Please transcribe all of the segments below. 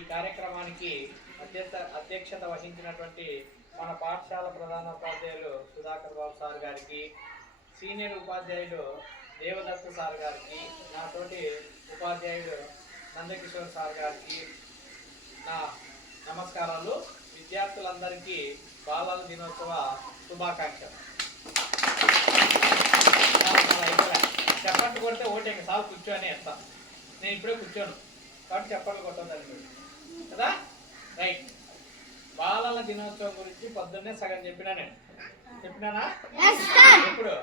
ఈ కార్యక్రమానికి అధ్యక్షత వహించినటువంటి మన పాఠశాల ప్రధాన ఉపాధ్యాయులు సుధాకర్ బాబు సార్ గారికి, సీనియర్ ఉపాధ్యాయులు దేవదత్తు సార్ గారికి, నాతోటి ఉపాధ్యాయుడు నందకిషోర్ సార్ గారికి నా నమస్కారాలు. విద్యార్థులందరికీ బాలల దినోత్సవ శుభాకాంక్షలు. చప్పట్లు కొడితే ఓటే సార్ కూర్చొని వేస్తాను. నేను ఇప్పుడే కూర్చోను కాబట్టి చప్పట్లు కొట్టద్దండి కదా. రైట్. బాలల దినోత్సవం గురించి పొద్దున్నే సగం చెప్పినా. నేను చెప్పినానా? ఇప్పుడు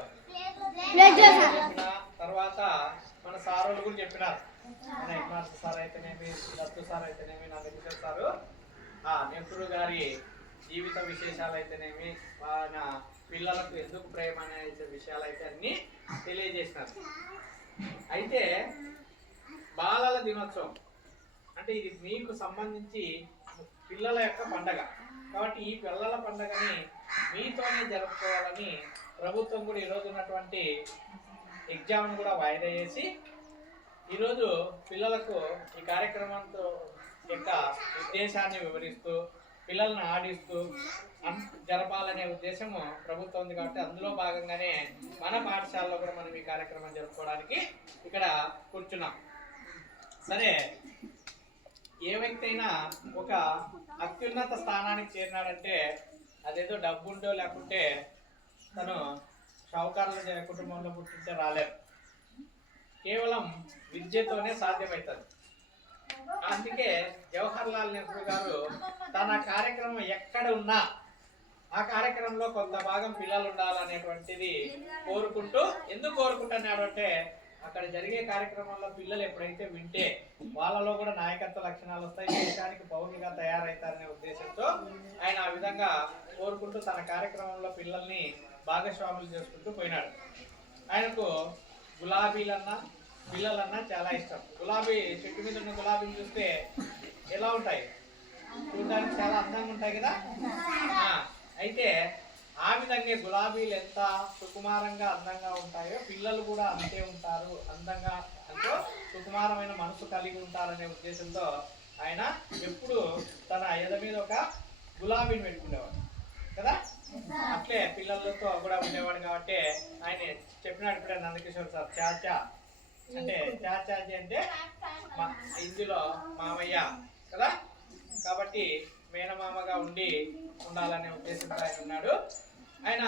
చెప్పిన తర్వాత మన సారోళ్ళు కూడా చెప్పినారు. మన హెడ్ మాస్టర్ సార్ అయితేనేమి, దత్తు సార్ అయితేనేమి, నందకిషోర్ సారు, నెహ్రూ గారి జీవిత విశేషాలు అయితేనేమి, ఆయన పిల్లలకు ఎందుకు ప్రేమ అనే విషయాలు అయితే అన్నీ తెలియజేసినారు. అయితే బాలల దినోత్సవం అంటే ఇది మీకు సంబంధించి పిల్లల యొక్క పండగ కాబట్టి ఈ పిల్లల పండగని మీతోనే జరుపుకోవాలని ప్రభుత్వం కూడా ఈరోజు ఉన్నటువంటి ఎగ్జామ్ను కూడా వాయిదా చేసి ఈరోజు పిల్లలకు ఈ కార్యక్రమంతో యొక్క ఉద్దేశాన్ని వివరిస్తూ పిల్లల్ని ఆడిస్తూ జరపాలనే ఉద్దేశము ప్రభుత్వం ఉంది. కాబట్టి అందులో భాగంగానే మన పాఠశాలలో కూడా మనం ఈ కార్యక్రమం జరుపుకోవడానికి ఇక్కడ కూర్చున్నాం. సరే, ఏ వ్యక్తి అయినా ఒక అత్యున్నత స్థానానికి చేరినాడంటే అదేదో డబ్బుండో లేకుంటే తను షావుకారుల కుటుంబంలో పుట్టించే రాలేరు. కేవలం విద్యతోనే సాధ్యమవుతుంది. అందుకే జవహర్ లాల్ నెహ్రూ గారు తన కార్యక్రమం ఎక్కడ ఉన్నా ఆ కార్యక్రమంలో కొంత భాగం పిల్లలు ఉండాలనేటువంటిది కోరుకుంటూ, ఎందుకు కోరుకుంటున్నాడు అంటే అక్కడ జరిగే కార్యక్రమంలో పిల్లలు ఎప్పుడైతే వింటే వాళ్ళలో కూడా నాయకత్వ లక్షణాలు వస్తాయి, దేశానికి పౌరులుగా తయారవుతారనే ఉద్దేశంతో ఆయన ఆ విధంగా కోరుకుంటూ తన కార్యక్రమంలో పిల్లల్ని భాగస్వాములు చేసుకుంటూ పోయినాడు. ఆయనకు గులాబీలన్నా పిల్లలన్నా చాలా ఇష్టం. గులాబీ చెట్టు మీద ఉన్న గులాబీని చూస్తే ఎలా ఉంటాయి? చూడడానికి చాలా అందంగా ఉంటాయి కదా. అయితే ఆ విధంగా గులాబీలు ఎంత సుకుమారంగా అందంగా ఉంటాయో పిల్లలు కూడా అంతే ఉంటారు, అందంగా ఎంతో సుకుమారమైన మనసు కలిగి ఉంటారనే ఉద్దేశంతో ఆయన ఎప్పుడు తన ఎద మీద ఒక గులాబీని పెట్టుకునేవాడు కదా. అట్లే పిల్లలతో కూడా ఉండేవాడు. కాబట్టి ఆయన చెప్పినాడు ఇప్పుడే నందకిషోర్ సార్, చాచా అంటే చాచాజీ అంటే ఇందులో మామయ్య కదా. కాబట్టి మేనమామగా ఉండాలనే ఉద్దేశంతో ఆయన ఉన్నాడు. ఆయన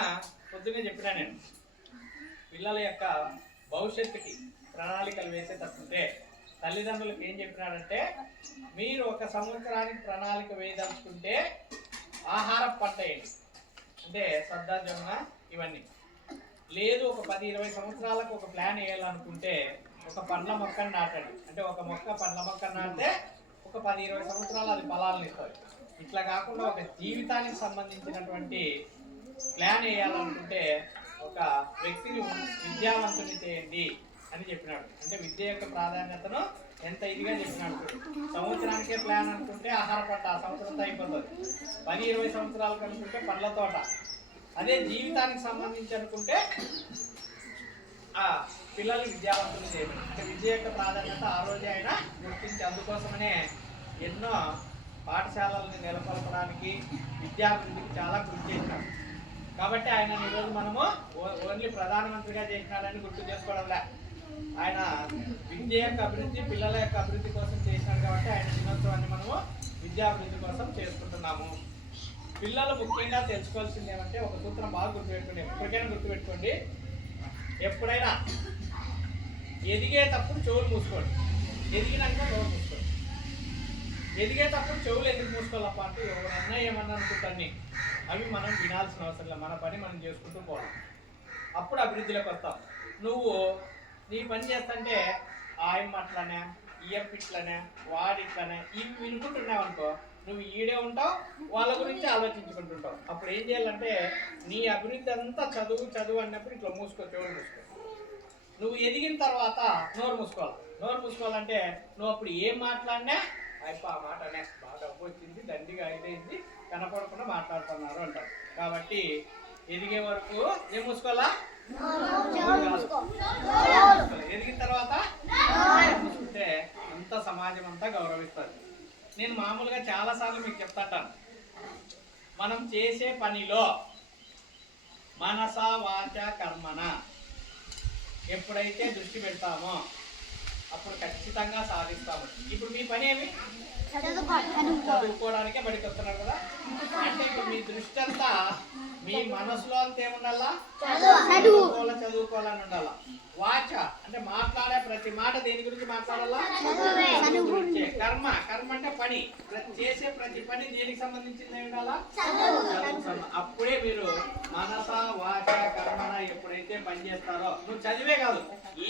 పొద్దున్నే చెప్పినా నేను పిల్లల యొక్క భవిష్యత్తుకి ప్రణాళికలు వేసేటప్పుడే తల్లిదండ్రులకు ఏం చెప్పినాడంటే, మీరు ఒక సంవత్సరానికి ప్రణాళిక వేయదలుచుకుంటే ఆహార పంట ఏంటి అంటే సద్దాజొన్న ఇవన్నీ లేదు. ఒక 10-20 సంవత్సరాలకు ఒక ప్లాన్ వేయాలనుకుంటే ఒక పండ్ల మొక్కను నాటండి. అంటే ఒక పండ్ల మొక్కను నాటితే ఒక 10-20 సంవత్సరాలు అది ఫలాలను ఇస్తుంది. ఇట్లా కాకుండా ఒక జీవితానికి సంబంధించినటువంటి ప్లాన్ వేయాలనుకుంటే ఒక వ్యక్తిని విద్యావంతుని చేయండి అని చెప్పినాడు. అంటే విద్య యొక్క ప్రాధాన్యతను ఎంత ఇదిగా చెప్పినాడు. సంవత్సరానికే ప్లాన్ అనుకుంటే ఆహార పంట ఆ సంవత్సరంతో అయిపోతుంది. 10-20 సంవత్సరాలకు అనుకుంటే పండ్ల తోట. అదే జీవితానికి సంబంధించి అనుకుంటే పిల్లలు విద్యావంతులు చేయడం. అంటే విద్య యొక్క ప్రాధాన్యత ఆ రోజే ఆయన గుర్తించి అందుకోసమనే ఎన్నో పాఠశాలలను నెలకొల్పడానికి విద్యాభివృద్ధికి చాలా కృషి చేసినాడు. కాబట్టి ఆయన ఈరోజు మనము ఓన్లీ ప్రధానమంత్రిగా చేసినాడని గుర్తు చేసుకోవడంలే, ఆయన విద్య యొక్క అభివృద్ధి పిల్లల యొక్క అభివృద్ధి కోసం చేసినాడు. కాబట్టి ఆయన దినోత్సవాన్ని మనము విద్యాభివృద్ధి కోసం చేసుకుంటున్నాము. పిల్లలు ముఖ్యంగా తెలుసుకోవాల్సింది ఏమంటే ఒక సూత్రం బాగా గుర్తుపెట్టుకోండి, ఎప్పటికైనా గుర్తుపెట్టుకోండి. ఎప్పుడైనా ఎదిగేటప్పుడు చెవులు మూసుకోండి, ఎదిగినాక నోరు మూసుకోండి. ఎదిగేటప్పుడు చెవులు ఎందుకు మూసుకోవాలప్ప అంటే ఎవరన్నా ఏమన్నా అనుకుంటాను అవి మనం వినాల్సిన అవసరం లేదు, మన పని మనం చేసుకుంటూ పోవడం. అప్పుడు అభివృద్ధిలోకి వస్తాం. నువ్వు నీ పని చేస్తుంటే ఆయన అట్లనే ఇయర్పిట్లనే వాడిట్లనే ఇవి వినుకుంటున్నావు అనుకో, నువ్వు ఈడే ఉంటావు, వాళ్ళ గురించి ఆలోచించుకుంటుంటావు. అప్పుడు ఏం చేయాలంటే నీ అభివృద్ధి అంతా చదువు అన్నప్పుడు ఇట్లా చెవులు మూసుకో. నువ్వు ఎదిగిన తర్వాత నోరు మూసుకోవాలి. నోరు మూసుకోవాలంటే నువ్వు అప్పుడు ఏం మాట్లాడినా అయిపో ఆ మాట అనే బాగా డబ్బు వచ్చింది, దండిగా అయిపోయింది, కనపడకుండా మాట్లాడుతున్నారు అంటారు. కాబట్టి ఎదిగే వరకు ఏం మూసుకోవాలా? ఎదిగిన తర్వాత మూసుకుంటే అంత సమాజం అంతా గౌరవిస్తుంది. నేను మామూలుగా చాలాసార్లు మీకు చెప్తాను, మనం చేసే పనిలో మనస వాచ కర్మన ఎప్పుడైతే దృష్టి పెడతామో అప్పుడు ఖచ్చితంగా సాధిస్తాము. ఇప్పుడు మీ పని ఏమి? చదువుకోవడానికే బడికి వస్తున్నారు కదా. అంటే ఇప్పుడు మీ దృష్టి అంతా మీ మనసులో అంతా ఏముండాలా? చదువుకోవాలని ఉండాలా. వాచ అంటే మాట్లాడే ప్రతి మాట దేని గురించి మాట్లాడాలా? కర్మ, కర్మ అంటే పని, చేసే ప్రతి పని దేనికి సంబంధించింది ఉండాలా? అప్పుడే మీరు మనస వాచ కర్మన ఎప్పుడైతే పని చేస్తారో, నువ్వు చదివే కాదు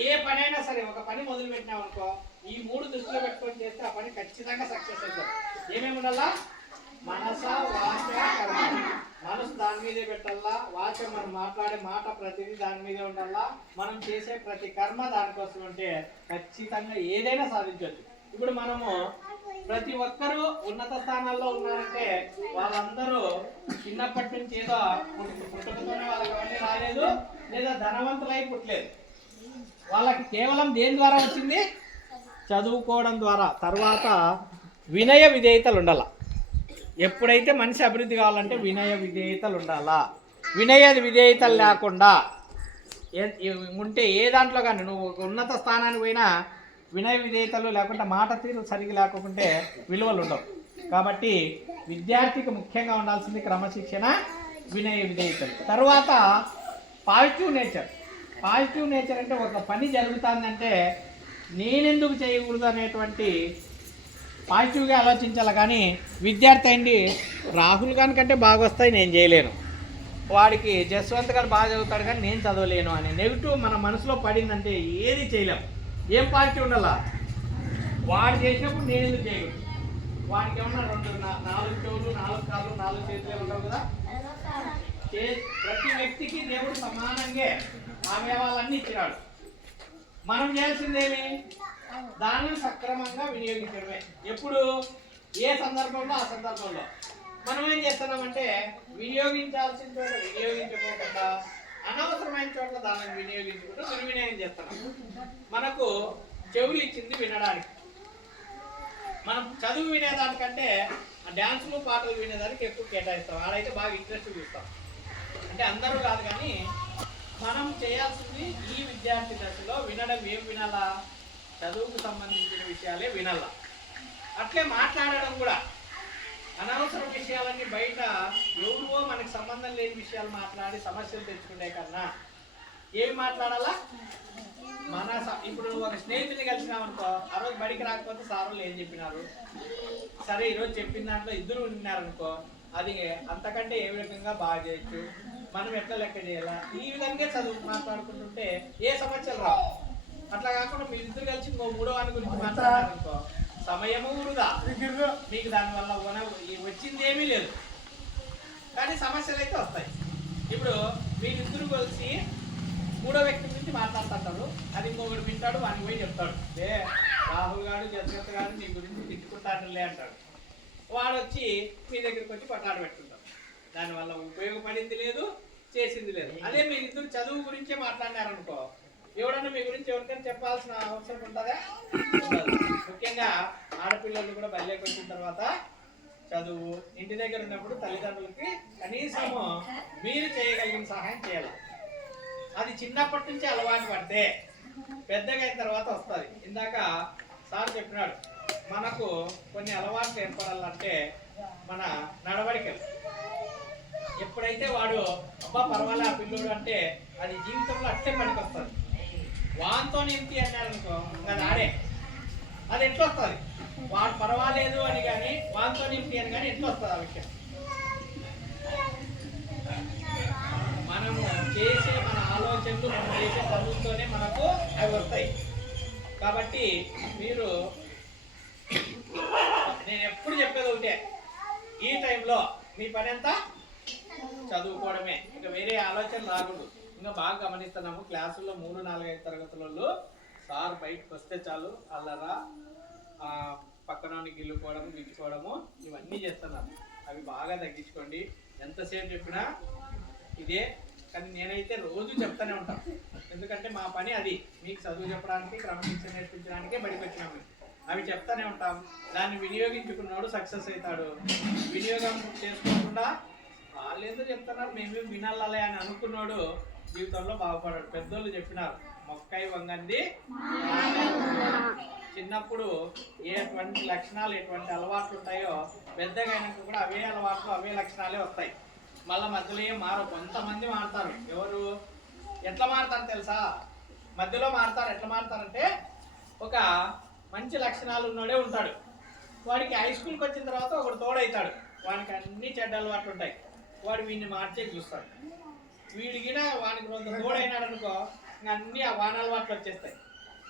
ఏ పనైనా సరే, ఒక పని మొదలు పెట్టినావు అనుకో, ఈ 3 దృష్టిలో పెట్టుకొని చేస్తే ఆ పని ఖచ్చితంగా సక్సెస్ అవుతుంది. ఏమేమి ఉండాలా? మనస వాచ కర్మ. మనసు దాని మీదే పెట్టాలా, వాచ మనం మాట్లాడే మాట ప్రతిదీ దాని మీదే ఉండాలా, మనం చేసే ప్రతి కర్మ దానికోసం ఉంటే ఖచ్చితంగా ఏదైనా సాధించవచ్చు. ఇప్పుడు మనము ప్రతి ఒక్కరూ ఉన్నత స్థానాల్లో ఉన్నారంటే వాళ్ళందరూ చిన్నప్పటి నుంచి ఏదో పుట్టుకతోనే వాళ్ళకి అవన్నీ రాలేదు, లేదా ధనవంతులై పుట్టలేదు. వాళ్ళకి కేవలం దేని ద్వారా వచ్చింది? చదువుకోవడం ద్వారా. తర్వాత వినయ విధేయతలు ఉండాల. ఎప్పుడైతే మనిషి అభివృద్ధి కావాలంటే వినయ విధేయతలు ఉండాలా. వినయ విధేయతలు లేకుండా ఉంటే ఏ దాంట్లో కానీ నువ్వు ఉన్నత స్థానానికి పోయినా వినయ విధేయతలు లేకుండా, మాట తీరు సరిగ్గా లేకుంటే విలువలు ఉండవు. కాబట్టి విద్యార్థికి ముఖ్యంగా ఉండాల్సింది క్రమశిక్షణ, వినయ విధేయతలు. తర్వాత పాజిటివ్ నేచర్. పాజిటివ్ నేచర్ అంటే ఒక పని జరుగుతుందంటే నేనెందుకు చేయకూడదు అనేటువంటి పాజిటివ్గా ఆలోచించాలి. కానీ విద్యార్థి అయింది రాహుల్ ఖాన్ కంటే బాగా వస్తాయి, నేను చేయలేను, వాడికి జస్వంత్ గారు బాగా చదువుతాడు కానీ నేను చదవలేను అనే నెగిటివ్ మన మనసులో పడిందంటే ఏది చేయలేము. ఏం పాజిటివ్ ఉండాలా? వాడు చేసినప్పుడు నేను ఎందుకు చేయకూడదు? వాడికి ఏమన్నా 4 చెవులు 4 కాళ్ళు 4 చేతులే ఉండవు కదా. ప్రతి వ్యక్తికి దేవుడు సమానంగా అవయవాలన్నీ ఇచ్చినాడు. మనం చేయాల్సిందేమి? దానిని సక్రమంగా వినియోగించడమే. ఎప్పుడు ఏ సందర్భంలో ఆ సందర్భంలో మనం ఏం చేస్తున్నామంటే వినియోగించాల్సిన చోట వినియోగించుకోకుండా అనవసరమైన చోట్ల దానిని వినియోగించుకుంటూ దుర్వినియోగం చేస్తున్నాం. మనకు చెవులు ఇచ్చింది వినడానికి, మనం చదువు వినేదానికంటే డ్యాన్సులు పాటలు వినేదానికి ఎక్కువ కేటాయిస్తాం. ఆడైతే బాగా ఇంట్రెస్ట్ చూస్తాం. అంటే అందరూ కాదు కానీ మనం చేయాల్సింది ఈ విద్యార్థి దశలో వినడం. ఏం వినాలా? చదువుకు సంబంధించిన విషయాలే వినాలా. అట్లే మాట్లాడడం కూడా అనవసర విషయాలన్నీ బయట ఎవరివో మనకు సంబంధం లేని విషయాలు మాట్లాడి సమస్యలు తెచ్చుకునే కన్నా ఏమి మాట్లాడాలా? మన ఇప్పుడు ఒక స్నేహితుని కలిసినామనుకో, ఆ రోజు బడికి రాకపోతే సార్లు ఏం చెప్పినారు, సరే ఈరోజు చెప్పిన దాంట్లో ఇద్దరు ఉన్నారనుకో, అది అంతకంటే ఏ విధంగా బాగా చేయొచ్చు, మనం ఎట్లా లెక్క చేయాలా, ఈ విధంగా చదువు మాట్లాడుకుంటుంటే ఏ సమస్యలు రావు. అట్లా కాకుండా మీరు ఇద్దరు కలిసి ఇంకో 3వ వాని గురించి మాట్లాడారనుకో, సమయము వృధా, మీకు దానివల్ల వచ్చింది ఏమీ లేదు, కానీ సమస్యలు అయితే వస్తాయి. ఇప్పుడు మీరిద్దరు కలిసి 3వ వ్యక్తి గురించి మాట్లాడుతుంటారు, అది ఇంకొకటి వింటాడు, వానికి పోయి చెప్తాడు, రాహుల్ గారు జస్వంత్ గారు నీ గురించి తిట్టుకుంటారులే అంటాడు. వాడు వచ్చి మీ దగ్గరికి వచ్చి కొట్లాడ పెట్టుకుంటాడు. దానివల్ల ఉపయోగపడింది లేదు, చేసింది లేదు. అదే మీరిద్దరు చదువు గురించే మాట్లాడినారనుకో, ఎవడన్నా మీ గురించి ఎవరికైనా చెప్పాల్సిన అవసరం ఉంటుందా? ఉండదు. ముఖ్యంగా ఆడపిల్లలు కూడా బయలుకి వచ్చిన తర్వాత చదువు, ఇంటి దగ్గర ఉన్నప్పుడు తల్లిదండ్రులకి కనీసము మీరు చేయగలిగిన సహాయం చేయాలి. అది చిన్నప్పటి నుంచి అలవాటు పడితే పెద్దగా అయిన తర్వాత వస్తుంది. ఇందాక సార్ చెప్పినాడు, మనకు కొన్ని అలవాట్లు ఏర్పడాలంటే మన నడవడికలు. ఎప్పుడైతే వాడు అబ్బా పర్వాలే ఆ పిల్లోడు అంటే అది జీవితంలో అట్టే పనికి వస్తుంది. వాంతో నింపి అన్నారనుకో, అది ఆడే, అది ఎట్లా వస్తుంది? వాడు పర్వాలేదు అని కానీ వాంతో నింపి అని కానీ ఎట్లా వస్తుంది ఆ విషయం? మనము చేసే మన ఆలోచనలు, మనం చేసే పనులతోనే మనకు అవి వస్తాయి. కాబట్టి మీరు, నేను ఎప్పుడు చెప్పేది ఒకటే, ఈ టైంలో మీ పని అంతా చదువుకోవడమే, ఇంకా వేరే ఆలోచనలు రాకూడదు. ఇంకా బాగా గమనిస్తున్నాము క్లాసుల్లో 3, 4, 5 తరగతులలో సార్ బయటకు వస్తే చాలు అల్లరా, పక్కన గిల్లుకోవడము, గిచ్చుకోవడము, ఇవన్నీ చేస్తున్నారు. అవి బాగా తగ్గించుకోండి. ఎంతసేపు చెప్పినా ఇదే, కానీ నేనైతే రోజు చెప్తానే ఉంటాను. ఎందుకంటే మా పని అది, మీకు చదువు చెప్పడానికి, క్రమశిక్షణ నేర్పించడానికే బడికి వచ్చినాము. అవి చెప్తానే ఉంటాం. దాన్ని వినియోగించుకున్నాడు సక్సెస్ అవుతాడు. వినియోగం చేసుకోకుండా వాళ్ళు ఏదో చెప్తున్నారు మేమేం వినాలే అని అనుకున్నాడు జీవితంలో బాగుపడాడు. పెద్దోళ్ళు చెప్పినారు మొక్కై వంగంది. చిన్నప్పుడు ఎటువంటి లక్షణాలు ఎటువంటి అలవాట్లు ఉంటాయో పెద్దగా అయినాక కూడా అవే అలవాట్లు అవే లక్షణాలే వస్తాయి. మళ్ళీ మధ్యలో ఏం మారు. కొంతమంది మారుతారు. ఎవరు ఎట్లా మారుతారు తెలుసా? మధ్యలో మారుతారు. ఎట్లా మారుతారంటే ఒక మంచి లక్షణాలు ఉన్నోడే ఉంటాడు. వాడికి హై స్కూల్కి వచ్చిన తర్వాత ఒకడు తోడవుతాడు. వానికి అన్ని చెడ్డ అలవాట్లు ఉంటాయి. వాడు వీడిని మార్చే చూస్తాడు. వీడికి వానికి కొంత తోడైనాడు అనుకో ఇంకా అన్ని ఆ వాన అలవాట్లు వచ్చేస్తాయి.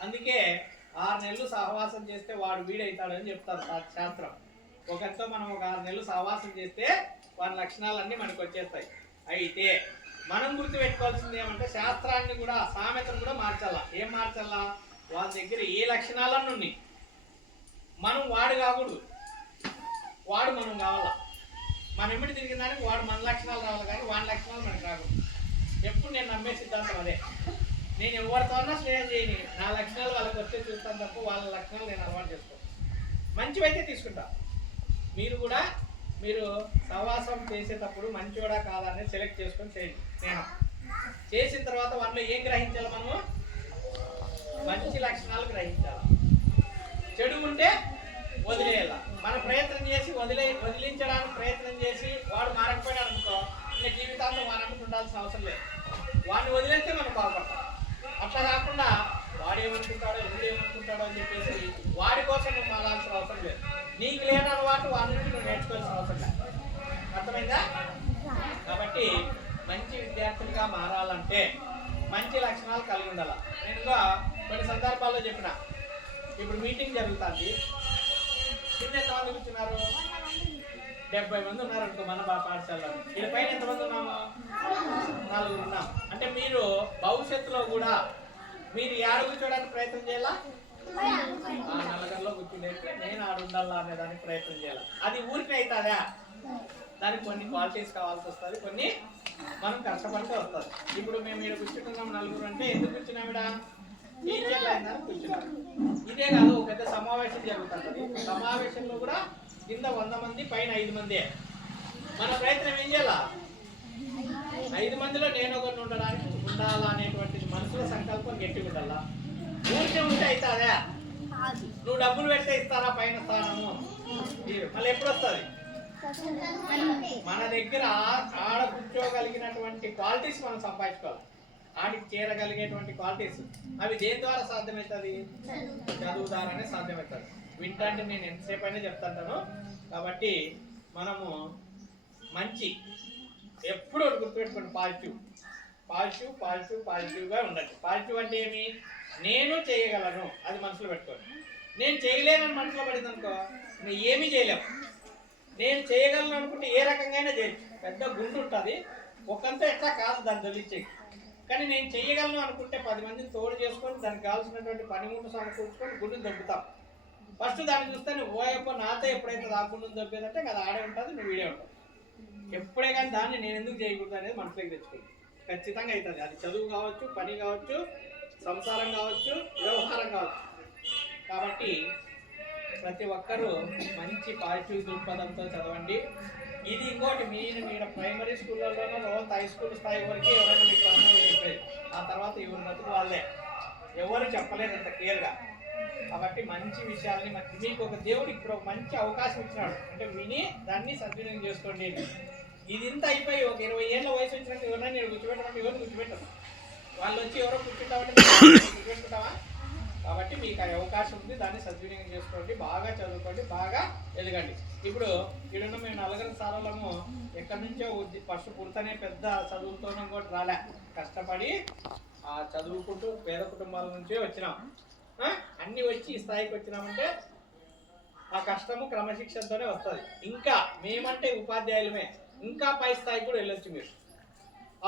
అందుకే 6 నెలలు సహవాసం చేస్తే వాడు వీడవుతాడని చెప్తారు శాస్త్రం. ఒకరితో మనం ఒక 6 నెలలు సహవాసం చేస్తే వాని లక్షణాలన్నీ మనకు వచ్చేస్తాయి. అయితే మనం గుర్తుపెట్టుకోవాల్సింది ఏమంటే శాస్త్రాన్ని కూడా సామెతను కూడా మార్చాలా. ఏం మార్చాలా? వాళ్ళ దగ్గర ఏ లక్షణాలన్నీ ఉన్నాయి మనం వాడు కాకూడదు, వాడు మనం కావాలా. మనం ఎమ్మటి తిరిగిన దానికి వాడు మన లక్షణాలు రావాలి కానీ వాడి లక్షణాలు మనకు రాకూడదు. ఎప్పుడు నేను నమ్మే సిద్ధాంతం అదే. నేను ఎవరితోన్నా స్నేహం చేయని, నా లక్షణాలు వాళ్ళకి వస్తే చూస్తాను తప్ప వాళ్ళ లక్షణాలు నేను అలవాటు చేసుకోను. మంచివైతే తీసుకుంటా. మీరు కూడా మీరు సహవాసం చేసేటప్పుడు మంచివాడా కాదా అనేది సెలెక్ట్ చేసుకొని చేయండి. స్నేహం చేసిన తర్వాత వాళ్ళలో ఏం గ్రహించాలి? మనము మంచి లక్షణాలు గ్రహించాలి. చెడు ఉంటే వదిలేయాల. మన ప్రయత్నం చేసి వదిలించడానికి ప్రయత్నం చేసి వాడు మారకపోయినాడు అనుకో ఇంకా జీవితాంతం వానమ్మటి ఉండాల్సిన అవసరం లేదు. వాడిని వదిలేస్తే మనం బాగుపడతాం. అట్లా కాకుండా వాడేమనుకుంటాడో వీడేమనుకుంటాడో అని చెప్పేసి వాడి కోసం నువ్వు మారాల్సిన అవసరం లేదు. నీకు లేని అలవాటు వాడి నుంచి నువ్వు నేర్చుకోవాల్సిన అవసరం లేదు. అర్థమైందా? కాబట్టి మంచి విద్యార్థులుగా మారాలంటే మంచి లక్షణాలు కలిగి ఉండాలి. నేనుగా కొన్ని సందర్భాల్లో చెప్పిన, ఇప్పుడు మీటింగ్ జరుగుతుంది. కింద ఎంతమంది కూర్చున్నారు? 70 మంది ఉన్నారు అనుకో మన పాఠశాలలో. వీళ్ళ పైన ఎంతమంది ఉన్నాము? 4 ఉన్నాం. అంటే మీరు భవిష్యత్తులో కూడా మీరు ఆడ కూర్చోడానికి ప్రయత్నం చేయాలా? ఆ నలుగురిలో కూర్చునేసి నేను ఆడ ఉండాలా అనే దానికి ప్రయత్నం చేయాలి. అది ఊరికి అవుతుందా? దానికి కొన్ని క్వాలిటీస్ కావాల్సి వస్తుంది, కొన్ని మనం కష్టపడితే వస్తుంది. ఇప్పుడు మేము ఇక్కడ కూర్చుంటున్నాం 4 అంటే ఎందుకు కూర్చున్నాం? ఇక్కడ టీచర్లు అయినారు కూర్చున్నాం. ఇదే కాదు, ఒక పెద్ద సమావేశం జరుగుతుంది. సమావేశంలో కూడా కింద 100 మంది పైన 5 మంది. మన ప్రయత్నం ఏం చేయాలా? 5 మందిలో నేను ఒకరిని ఉండాలా అనేటువంటిది మనసులో సంకల్పం గట్టి ఉండాలా. ఊరికే ఉంటే అవుతుందా? నువ్వు డబ్బులు పెడితే ఇస్తారా పైన స్థానము? మళ్ళీ ఎప్పుడు వస్తుంది? మన దగ్గర ఆడ కూర్చోగలిగినటువంటి క్వాలిటీస్ మనం సంపాదించుకోవాలి. ఆడికి చేరగలిగేటువంటి క్వాలిటీస్ అవి దేని ద్వారా సాధ్యమవుతుంది? చదువు ద్వారానే సాధ్యమవుతుంది. వింటే నేను ఎంతసేపు అయినా చెప్తాను. కాబట్టి మనము మంచి ఎప్పుడు గుర్తుపెట్టుకోండి, పాజిటివ్గా ఉండండి. పాజిటివ్ అంటే ఏమి? నేను చేయగలను అది మనసులో పెట్టుకోండి. నేను చేయలేనని మనసులో పడింది అనుకో నువ్వు ఏమీ చేయలేవు. నేను చేయగలను అనుకుంటే ఏ రకంగా చేయొచ్చు. పెద్ద గుండు ఉంటుంది, ఒకంతా ఎట్లా కాదు దాన్ని దొలిచ్చే. కానీ నేను చేయగలను అనుకుంటే 10 మందిని తోడు చేసుకొని దానికి కావాల్సినటువంటి పనిముట్టు సమకూర్చుకొని గుండుని దొబ్బుతాం. ఫస్ట్ దాన్ని చూస్తే నువ్వు ఓయప్ప నాతో ఎప్పుడైతే రాకుండా దొబ్బేదంటే అది ఆడే ఉంటుంది, నువ్వు వీడే ఉంటావు. ఎప్పుడే కానీ దాన్ని నేను ఎందుకు చేయకూడదు అనేది మనసులోకి తెచ్చుకోండి. ఖచ్చితంగా అవుతుంది. అది చదువు కావచ్చు, పని కావచ్చు, సంసారం కావచ్చు, వ్యవహారం కావచ్చు. కాబట్టి ప్రతి ఒక్కరూ మంచి పాజిటివ్ దృక్పథంతో చదవండి. ఇది ఇంకోటి మీరు ప్రైమరీ స్కూళ్ళలోనో తర్వాత హై స్కూల్ స్థాయి వరకు ఎవరైనా మీకు పర్సనల్గా చెప్పేది. ఆ తర్వాత ఎవరు బతుకు వాళ్ళే, ఎవరు చెప్పలేరు అంత క్లియర్గా. కాబట్టి మంచి విషయాల్ని మీకు ఒక దేవుడు ఇప్పుడు ఒక మంచి అవకాశం ఇచ్చినాడు అంటే విని దాన్ని సద్వినియోగం చేసుకోండి. ఇది ఇంత అయిపోయి ఒక 20 ఏళ్ళ వయసు వచ్చినట్టు ఎవరైనా నేను కూర్చోబెట్టమంటే ఎవరిని కూర్చోబెట్టను. వాళ్ళు వచ్చి ఎవరో కూర్చుంటామంటే కూర్చోబెట్టుకుంటావా? కాబట్టి మీకు ఆ అవకాశం ఉంది, దాన్ని సద్వినియోగం చేసుకోండి. బాగా చదువుకోండి, బాగా ఎదగండి. ఇప్పుడు ఇక్కడున్న మేము 4 సార్లము ఎక్కడి నుంచో ఫస్ట్ పుడతనే పెద్ద చదువుతోనే కూడా రాలే, కష్టపడి ఆ చదువుకుంటూ పేద కుటుంబాల నుంచే వచ్చినాం. అన్నీ వచ్చి ఈ స్థాయికి వచ్చినామంటే ఆ కష్టము క్రమశిక్షణతోనే వస్తుంది. ఇంకా మేమంటే ఉపాధ్యాయులమే, ఇంకా పై స్థాయికి కూడా వెళ్ళొచ్చు మీరు.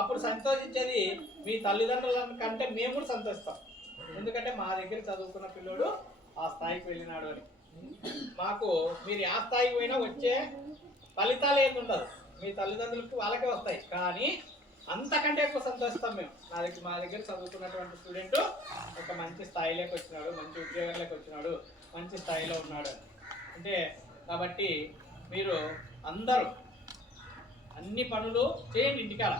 అప్పుడు సంతోషించేది మీ తల్లిదండ్రుల కంటే మేము కూడా సంతోషిస్తాం. ఎందుకంటే మా దగ్గర చదువుకున్న పిల్లోడు ఆ స్థాయికి వెళ్ళినాడు అని. మాకు మీరు ఆ స్థాయికి పోయినా వచ్చే ఫలితాలు ఏమి ఉండదు, మీ తల్లిదండ్రులకి వాళ్ళకే వస్తాయి. కానీ అంతకంటే ఎక్కువ సంతోషిస్తాం మేము. మా దగ్గర చదువుకున్నటువంటి స్టూడెంట్ ఒక మంచి స్థాయిలోకి వచ్చినాడు, మంచి ఉద్యోగంలోకి వచ్చినాడు, మంచి స్థాయిలో ఉన్నాడు అంటే. కాబట్టి మీరు అందరూ అన్ని పనులు చేయండి ఇంటికాడ.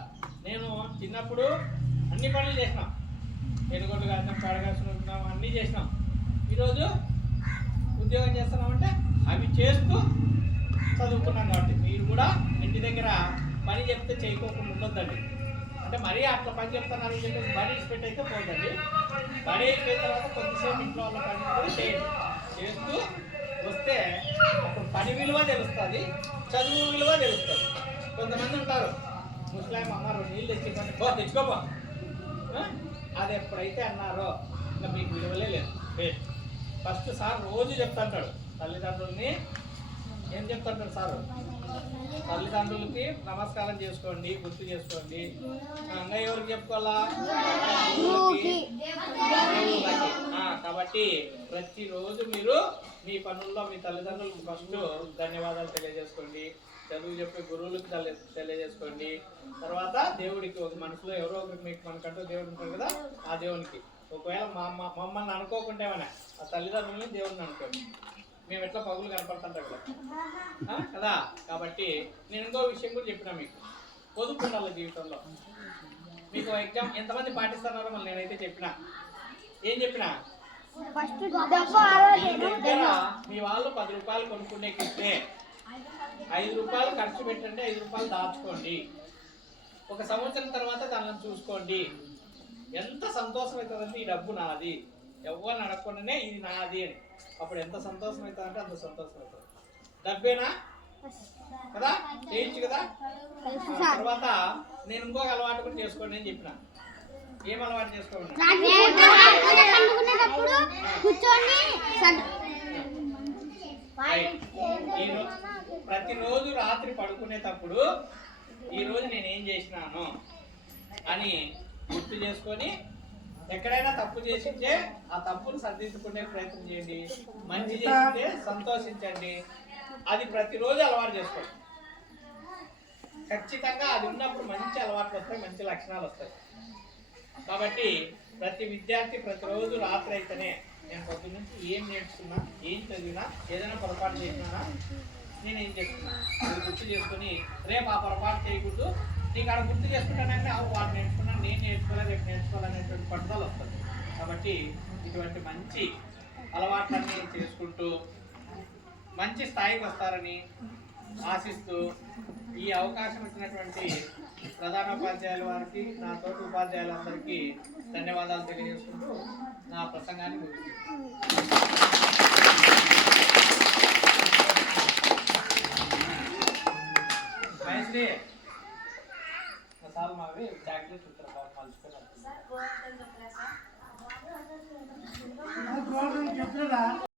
నేను చిన్నప్పుడు అన్ని పనులు చేసినాం, ఎనుగొడ్లు కాసినాం, పడగాసుకుంటున్నాం, అన్నీ చేసినాం. ఈరోజు ఉద్యోగం చేస్తున్నామంటే అవి చేస్తూ చదువుకున్నాం. కాబట్టి మీరు కూడా ఇంటి దగ్గర పని చెప్తే చేయకోకుండా ఉండొద్దండి. అంటే మరీ అట్లా పని చెప్తున్నారని చెప్పేసి బడి పెట్టి అయితే పోదండి. బడి అయిపోయిన తర్వాత కొద్దిసేపు ఇంట్లో వాళ్ళ పని కూడా చేయండి. చేస్తూ వస్తే అప్పుడు పని విలువ తెలుస్తుంది, చదువు విలువ తెలుస్తుంది. కొంతమంది ఉంటారు, ముస్లాం అమ్మ 2 నీళ్ళు తెచ్చుకోండి, తెచ్చుకోపో. అది ఎప్పుడైతే అన్నారో ఇంకా మీకు విలువలే లేదు. ఫస్ట్ సార్ రోజు చెప్తాంటాడు తల్లిదండ్రుల్ని. ఏం చెప్తాంటాడు సారు? తల్లిదండ్రులకి నమస్కారం చేసుకోండి, గుర్తు చేసుకోండి. ఇంకా ఎవరికి చెప్పుకోవాలా? కాబట్టి ప్రతిరోజు మీరు మీ పనుల్లో మీ తల్లిదండ్రులకు ఫస్ట్ ధన్యవాదాలు తెలియజేసుకోండి. చదువు చెప్పే గురువులకు తెలియజేసుకోండి. తర్వాత దేవుడికి, ఒక మనసులో ఎవరో ఒకరికి మీకు మనకంటూ దేవుడు ఉంటాడు కదా, ఆ దేవునికి. ఒకవేళ మమ్మల్ని అనుకోకుండా ఏమన్నా ఆ తల్లిదండ్రులని దేవుడిని అనుకోండి. మేము ఎట్లా పగులు కనపడుతుంటాం కదా. కాబట్టి నేను ఇంకో విషయం కూడా చెప్పినా, మీకు పొదుపు ఉండాలి జీవితంలో. మీకు ఎగ్జామ్ ఎంతమంది పాటిస్తున్నారో మళ్ళీ నేనైతే చెప్పినా. ఏం చెప్పినా? మీ వాళ్ళు 10 రూపాయలు కొనుక్కునేకి ఇస్తే 5 రూపాయలు ఖర్చు పెట్టండి, 5 రూపాయలు దాచుకోండి. 1 సంవత్సరం తర్వాత దానిని చూసుకోండి. ఎంత సంతోషం అవుతుందంటే ఈ డబ్బు నాది, ఎవరిని అడగకుండానే ఇది నాది అని. అప్పుడు ఎంత సంతోషం అవుతుందంటే అంత సంతోషం అవుతుంది. డబ్బేనా కదా, చేయొచ్చు కదా. తర్వాత నేను ఇంకొక అలవాటు కూడా చేసుకోండి అని చెప్పిన. ఏం అలవాటు చేసుకోండి? ప్రతిరోజు రాత్రి పడుకునేటప్పుడు ఈరోజు నేనేం చేసినాను అని గుర్తు చేసుకొని, ఎక్కడైనా తప్పు చేసింటే ఆ తప్పును సరిదిద్దుకునే ప్రయత్నం చేయండి. మంచి చేసింటే సంతోషించండి. అది ప్రతిరోజు అలవాటు చేసుకోండి. ఖచ్చితంగా అది ఉన్నప్పుడు మంచి అలవాట్లు వస్తాయి, మంచి లక్షణాలు వస్తాయి. కాబట్టి ప్రతి విద్యార్థి ప్రతిరోజు రాత్రి అయితేనే నేను పొద్దున్న నుంచి ఏం నేర్చుకున్నా, ఏం చదివినా, ఏదైనా పొరపాటు చేసినా నేనేం చేస్తున్నా అది గుర్తు చేసుకుని, రేపు ఆ పొరపాటు చేయకూడదు. నీకు అక్కడ గుర్తు చేసుకుంటానంటే వాడు నేర్చుకున్నాను, నేను నేర్చుకోవాలి, రేపు నేర్చుకోవాలనేటువంటి పట్టుదల వస్తుంది. కాబట్టి ఇటువంటి మంచి అలవాట్లన్నీ చేసుకుంటూ మంచి స్థాయికి వస్తారని ఆశిస్తూ, ఈ అవకాశం ఇచ్చినటువంటి ప్రధానోపాధ్యాయుల వారికి, నా తోటి ఉపాధ్యాయులందరికీ ధన్యవాదాలు తెలియజేసుకుంటూ నా ప్రసంగాన్ని ముగిస్తున్నాను. సార్ మావి చాక్లెట్ మర్చిపోయినా.